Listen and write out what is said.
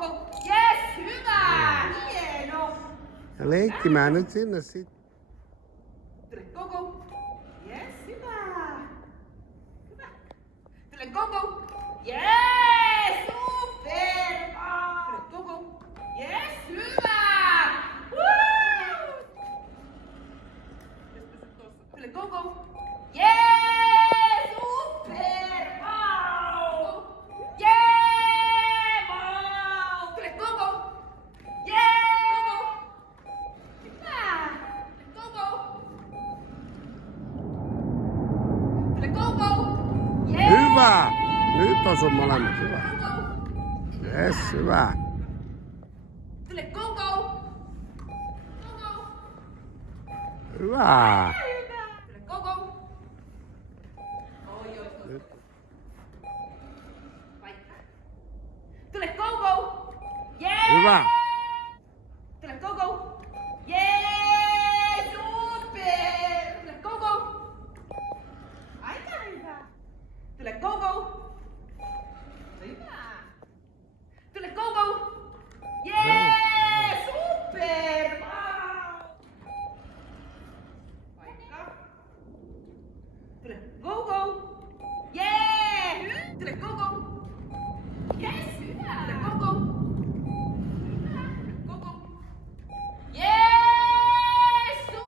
go! Yes! Hyvä! Hieno! Ja leikkimään nyt sinne sitten. Tule go go! Yes! Hyvä! Hyvä! Tule go go! Yes! Super! Tule go go! Yes! Hyvä! Woo! Tule go go! Yes! Super! Wow! Yeah! Wow! Tule go go! Yeah! Hyvä! Go go! Tule go go! Yeah! Hyvä! Nyt on sun molemmat hyvä. Go go! Yes, hyvä. Tule go go! Go go! Hyvä. Tule go go! Oi oi oi. Nyt. Paikka. Tule go go! Yeah! Hyvä. Tule go go! Yeah! Super! Tule go go! Aika hyvä! Tule go go! Hyvä! Tule go go! Yeah! Super! Wow! Paikka. Tule go go! Yeah! Tule go